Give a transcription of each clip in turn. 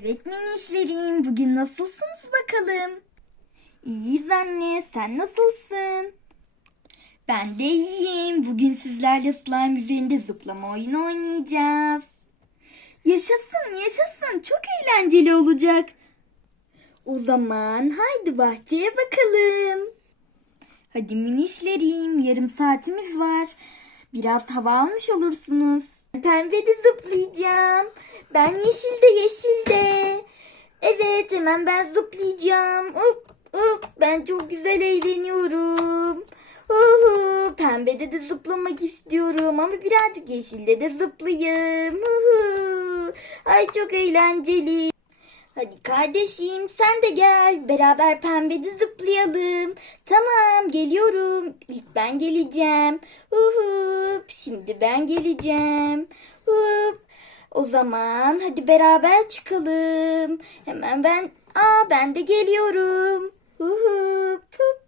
Evet minişlerim, bugün nasılsınız bakalım? İyiyiz anne, sen nasılsın? Ben de iyiyim. Bugün sizlerle slime üzerinde zıplama oyunu oynayacağız. Yaşasın, yaşasın. Çok eğlenceli olacak. O zaman haydi bahçeye bakalım. Hadi minişlerim, yarım saatimiz var. Biraz hava almış olursunuz. Pembede zıplayacağım. Ben yeşilde yeşilde. Evet hemen ben zıplayacağım. Hop, hop. Ben çok güzel eğleniyorum. Uhu, pembede de zıplamak istiyorum ama birazcık yeşilde de zıplayayım. Uhu. Ay çok eğlenceli. Hadi kardeşim sen de gel. Beraber pembede zıplayalım. Tamam geliyorum. İlk ben geleceğim. Uhup. Şimdi ben geleceğim. Hup. O zaman hadi beraber çıkalım. Hemen ben... Aa ben de geliyorum. Uhup. Hup.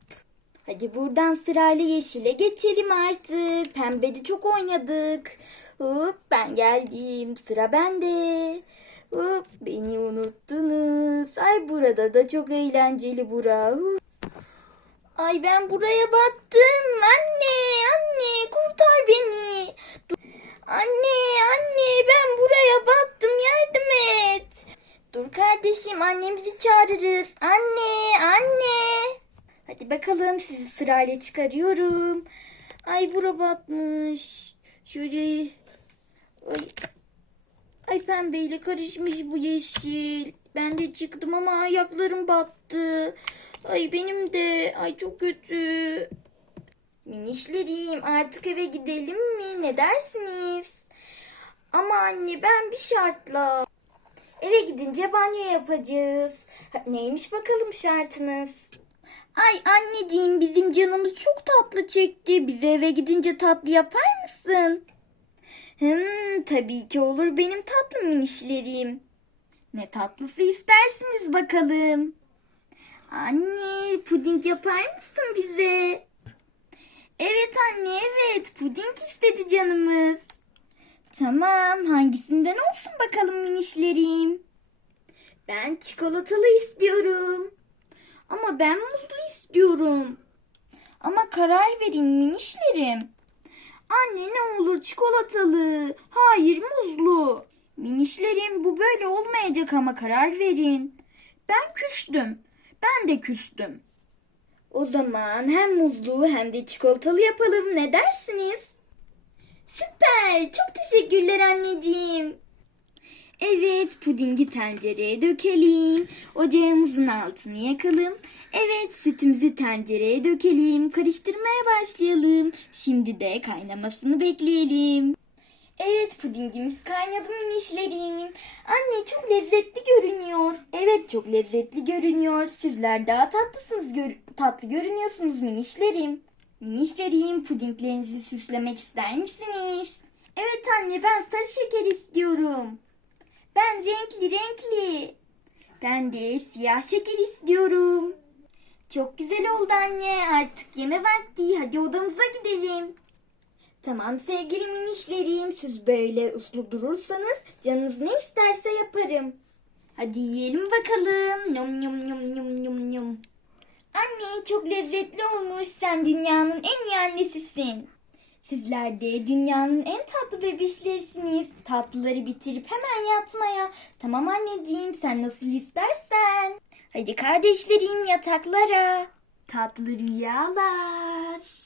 Hadi buradan sırayla yeşile geçelim artık. Pembede çok oynadık. Hop ben geldim. Sıra bende. Hop beni unuttunuz. Ay burada da çok eğlenceli bura. Ay ben buraya battım. Anne anne kurtar beni. Anne anne ben buraya battım yardım et. Dur kardeşim annemizi çağırırız. Anne anne. Hadi bakalım sizi sırayla çıkarıyorum. Ay bura batmış. Şöyle. Pembeyle karışmış bu yeşil. Ben de çıktım ama ayaklarım battı. Ay benim de. Ay çok kötü. Minişlerim artık eve gidelim mi? Ne dersiniz? Ama anne ben bir şartla. Eve gidince banyo yapacağız. Neymiş bakalım şartınız? Ay anneciğim bizim canımız çok tatlı çekti. Bize eve gidince tatlı yapar mısın? Hmm, tabii ki olur benim tatlı minişlerim. Ne tatlısı istersiniz bakalım? Anne puding yapar mısın bize? Evet anne evet puding istedi canımız. Tamam hangisinden olsun bakalım minişlerim? Ben çikolatalı istiyorum. Ama ben muzlu istiyorum. Ama karar verin minişlerim. Anne ne olur çikolatalı. Hayır muzlu. Minişlerim bu böyle olmayacak ama karar verin. Ben küstüm. Ben de küstüm. O zaman hem muzlu hem de çikolatalı yapalım ne dersiniz? Süper. Çok teşekkürler anneciğim. Evet, pudingi tencereye dökelim. Ocağımızın altını yakalım. Evet, sütümüzü tencereye dökelim. Karıştırmaya başlayalım. Şimdi de kaynamasını bekleyelim. Evet, pudingimiz kaynadı minişlerim. Anne çok lezzetli görünüyor. Evet, çok lezzetli görünüyor. Sizler daha tatlısınız, gör- tatlı görünüyorsunuz minişlerim. Minişlerim, pudinglerinizi süslemek ister misiniz? Evet anne, ben sarı şeker istiyorum. Ben renkli renkli. Ben de siyah şeker istiyorum. Çok güzel oldu anne. Artık yeme vakti. Hadi odamıza gidelim. Tamam sevgili minişlerim. Siz böyle uslu durursanız canınız ne isterse yaparım. Hadi yiyelim bakalım. Yum yum yum yum yum yum. Anne çok lezzetli olmuş. Sen dünyanın en iyi annesisin. Sizler de dünyanın en tatlı bebişlerisiniz. Tatlıları bitirip hemen yatmaya. Tamam anneciğim sen nasıl istersen. Hadi kardeşlerim yataklara. Tatlı rüyalar.